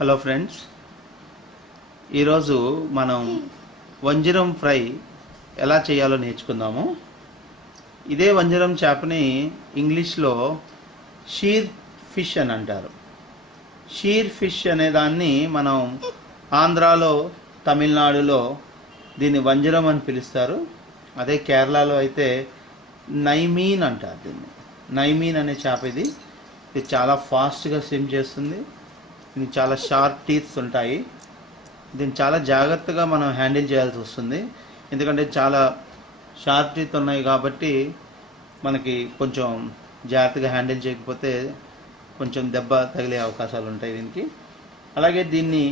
Hello friends, ఈరోజు మనం వంజరం fry ఎలా చేయాలో నేర్చుకుందాము. ఇదే వంజరం చేపని ఇంగ్లీష్లో షీర్ ఫిష్ అని అంటారు. షీర్ ఫిష్ అనే దాన్ని మనం ఆంధ్రాలో, తమిళనాడులో దీన్ని వంజరం అని పిలుస్తారు. అదే కేరళలో అయితే నైమీన్ అంటారు దీన్ని. నైమీన్ అనే చేప ఇది చాలా ఫాస్ట్గా స్విమ్ చేస్తుంది. దీనికి చాలా షార్ప్ టీత్స్ ఉంటాయి. దీన్ని చాలా జాగ్రత్తగా మనం హ్యాండిల్ చేయాల్సి వస్తుంది. ఎందుకంటే చాలా షార్ప్ టీత్ ఉన్నాయి కాబట్టి మనకి కొంచెం జాగ్రత్తగా హ్యాండిల్ చేయకపోతే కొంచెం దెబ్బ తగిలే అవకాశాలు ఉంటాయి దీనికి. అలాగే దీన్ని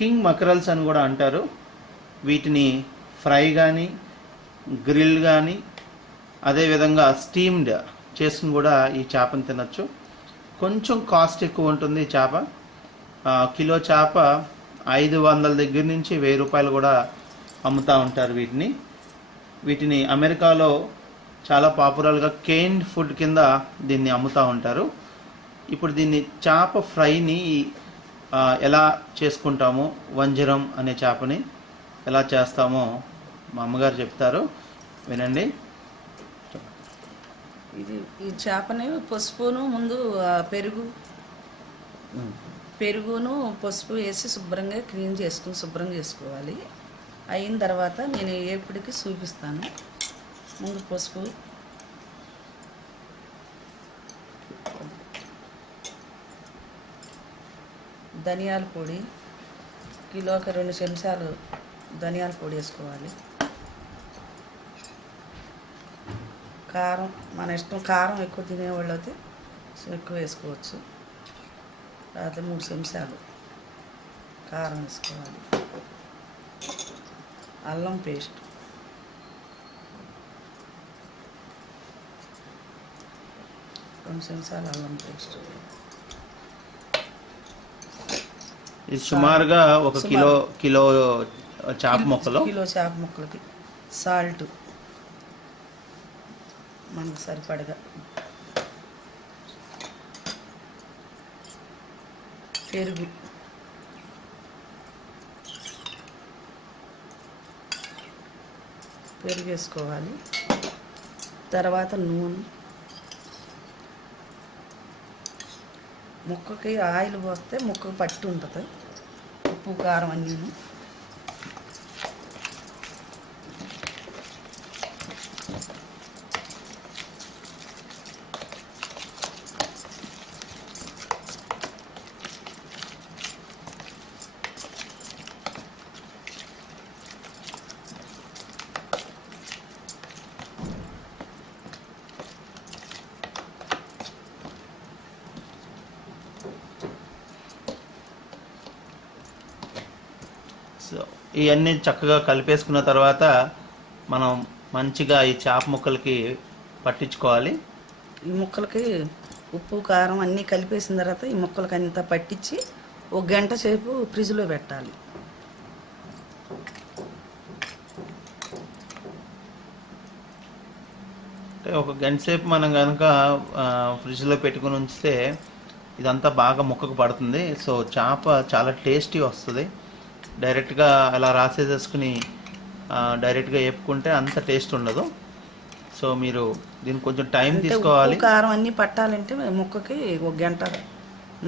కింగ్ మకరల్స్ అని కూడా అంటారు. వీటిని ఫ్రై కానీ, గ్రిల్ కానీ, అదేవిధంగా స్టీమ్డ్ చేసుకుని కూడా ఈ చేపను తినచ్చు. కొంచెం కాస్ట్ ఎక్కువ ఉంటుంది ఈ చేప. కిలో చేప 500 దగ్గర నుంచి 1000 రూపాయలు కూడా అమ్ముతూ ఉంటారు వీటిని అమెరికాలో చాలా పాపులర్గా కేన్డ్ ఫుడ్ కింద దీన్ని అమ్ముతూ ఉంటారు. ఇప్పుడు దీన్ని చేప ఫ్రైని ఎలా చేసుకుంటామో, వంజరం అనే చేపని ఎలా చేస్తామో మా అమ్మగారు చెప్తారు, వినండి. ఈ చేపని పసుపును ముందు పెరుగును పసుపు వేసి శుభ్రంగా శుభ్రం చేసుకోవాలి. అయిన తర్వాత నేను ఎప్పటికీ చూపిస్తాను. ముందు పసుపు, ధనియాల పొడి, కిలోకి 2 చెంచాలు ధనియాల పొడి వేసుకోవాలి. కారం మన ఇష్టం, కారం ఎక్కువ తినేవాళ్ళు అయితే ఎక్కువ వేసుకోవచ్చు. లేకపోతే 3 చెంచాలు కారం వేసుకోవాలి. అల్లం పేస్ట్, రెండు చెంచాలు అల్లం పేస్ట్. ఇది సుమారుగా ఒక కిలో చేప ముక్కలకి సాల్ట్ మనకు సరిపడగా, పెరుగు, వేసుకోవాలి. తర్వాత నూనె, ముక్కకి ఆయిల్ పోస్తే ముక్కకు పట్టి ఉంటుంది. ఉప్పు, కారం అన్నీ. ఇవన్నీ చక్కగా కలిపేసుకున్న తర్వాత మనం మంచిగా ఈ చేప ముక్కలకి పట్టించుకోవాలి. ఈ ముక్కలకి ఉప్పు, కారం అన్నీ కలిపేసిన తర్వాత ఈ ముక్కలకి అంతా పట్టించి 1 గంట సేపు ఫ్రిడ్జ్లో పెట్టాలి. అంటే 1 గంట సేపు మనం కనుక ఫ్రిడ్జ్లో పెట్టుకుని ఉంచితే ఇదంతా బాగా ముక్కకు పడుతుంది. సో చేప చాలా టేస్టీ వస్తుంది. డైరెక్ట్గా అలా రాసేసేసుకుని డైరెక్ట్గా వేపుకుంటే అంత టేస్ట్ ఉండదు. సో మీరు దీనికి కొంచెం టైం తీసుకోవాలి. కారం అన్నీ పట్టాలంటే ముక్కకి 1 గంట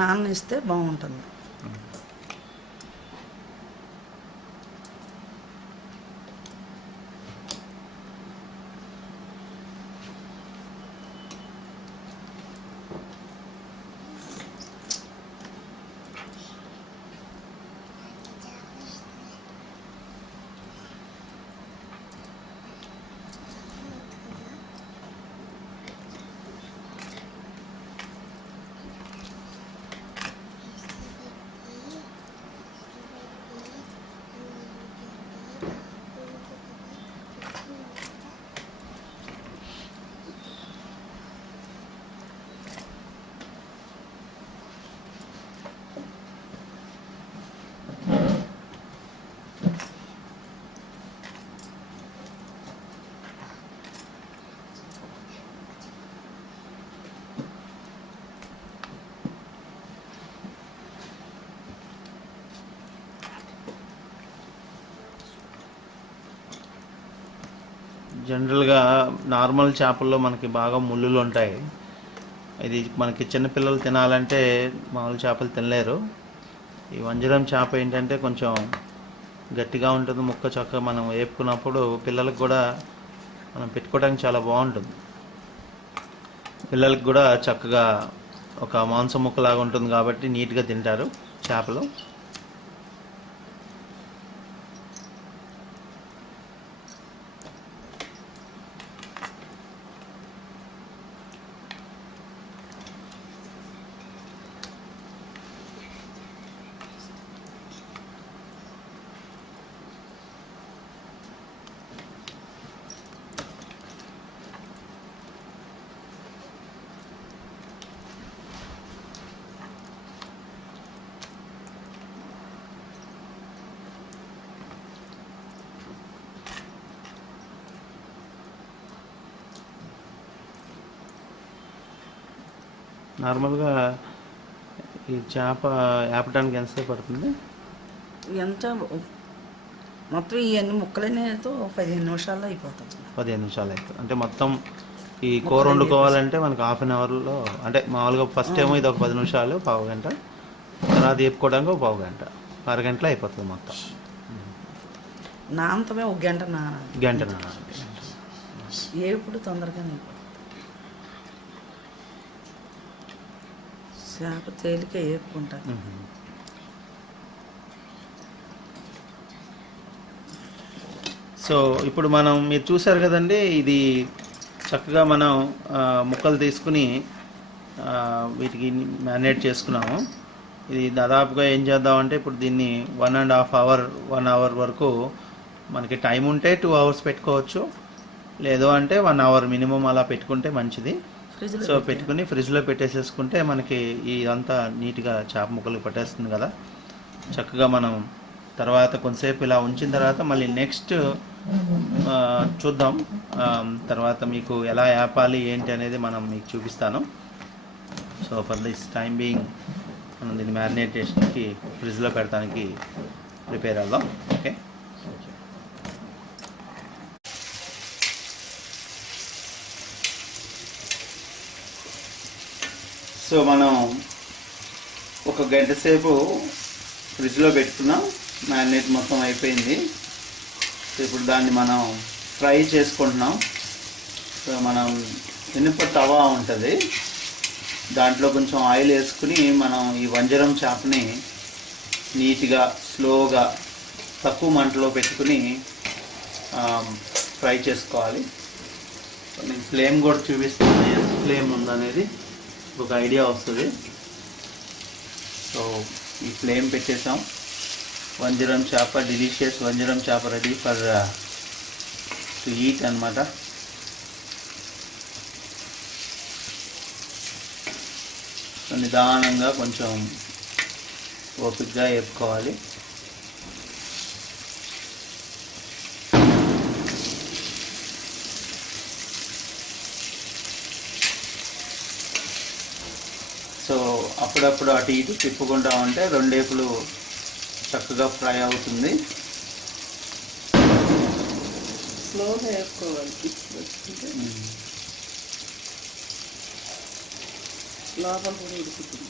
నాననిస్తే బాగుంటుంది. జనరల్గా నార్మల్ చేపల్లో మనకి బాగా ముళ్ళులు ఉంటాయి. ఇది మనకి చిన్నపిల్లలు తినాలంటే మామూలు చేపలు తినలేరు. ఈ వంజరం చేప ఏంటంటే కొంచెం గట్టిగా ఉంటుంది. ముక్క చక్కగా మనం వేపుకున్నప్పుడు పిల్లలకు కూడా మనం పెట్టుకోవడానికి చాలా బాగుంటుంది. పిల్లలకు కూడా చక్కగా ఒక మాంసం ముక్కలాగా ఉంటుంది కాబట్టి నీట్గా తింటారు చేపలు. నార్మల్గా ఈ చేప వేపడానికి ఎంతసేపు పడుతుంది? ఎంత మొత్తం ఇవన్నీ ముక్కలనేతో 15 నిమిషాల్లో అయిపోతుంది. 15 నిమిషాలు అవుతుంది. అంటే మొత్తం ఈ కూర వండుకోవాలంటే మనకు హాఫ్ అన్ అవర్లో, అంటే మామూలుగా ఫస్ట్ ఏమో ఇది ఒక 10 నిమిషాలు, పావు గంట, తర్వాత వేపుకోవడానికి ఒక పావు గంట, అరగంటలో అయిపోతుంది మొత్తం. నాంతమే ఒక గంట గంట ఏపుడు తొందరగానే అయిపోతుంది. చేప తేలిక వేపుకుంటారు. సో ఇప్పుడు మీరు చూసారు కదండి, ఇది చక్కగా మనం ముక్కలు తీసుకుని వీటికి మ్యారినేట్ చేసుకున్నాము. ఇది దాదాపుగా ఏం చేద్దామంటే ఇప్పుడు దీన్ని 1 అవర్ వరకు మనకి టైం ఉంటే 2 అవర్స్ పెట్టుకోవచ్చు, లేదు అంటే 1 అవర్ మినిమం అలా పెట్టుకుంటే మంచిది. సో పెట్టుకుని ఫ్రిడ్జ్లో పెట్టేసేసుకుంటే మనకి ఇదంతా నీట్గా చేప ముక్కలు పట్టేస్తుంది కదా. చక్కగా మనం తర్వాత కొంతసేపు ఇలా ఉంచిన తర్వాత మళ్ళీ నెక్స్ట్ చూద్దాం. తర్వాత మీకు ఎలా వేపాలి ఏంటి అనేది మీకు చూపిస్తాను. So for this time being మనం దీన్ని మ్యారినేటేషన్కి ఫ్రిడ్జ్లో పెడతానికి ప్రిపేర్ అవుదాం. ఓకే. సో మనం ఒక గంట సేపు ఫ్రిడ్జ్లో పెట్టుకున్నాం, మ్యారినేట్ మొత్తం అయిపోయింది. సో ఇప్పుడు దాన్ని మనం ఫ్రై చేసుకుంటున్నాం. సో మనం ఇనుప తవా ఉంటుంది, దాంట్లో కొంచెం ఆయిల్ వేసుకుని మనం ఈ వంజరం చేపని నీట్గా స్లోగా తక్కువ మంటలో పెట్టుకుని ఫ్రై చేసుకోవాలి. నేను ఫ్లేమ్ కూడా చూపిస్తాను, ఎంత ఫ్లేమ్ ఉందనేది ఒక ఐడియా వస్తుంది. సో ఈ ఫ్లేమ్ పెట్టేసాం. వంజరం చేప, డెలిషియస్ వంజరం చేప రెడీ ఫర్ టు ఈట్ అన్నమాట. నిదానంగా కొంచెం ఓపికగా వేపుకోవాలి. సో అప్పుడప్పుడు అటు ఇటు తిప్పుకుంటా ఉంటే రెండేపులు చక్కగా ఫ్రై అవుతుంది. స్లోగా వేసుకోవాలి, లోపల కూడా ఉడుకుతుంది.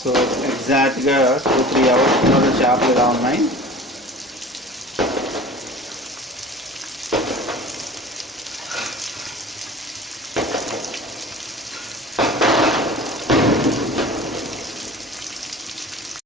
సో ఎగ్జాక్ట్గా 2-3 అవర్స్ తర్వాత చేపలు ఇలా ఉన్నాయి.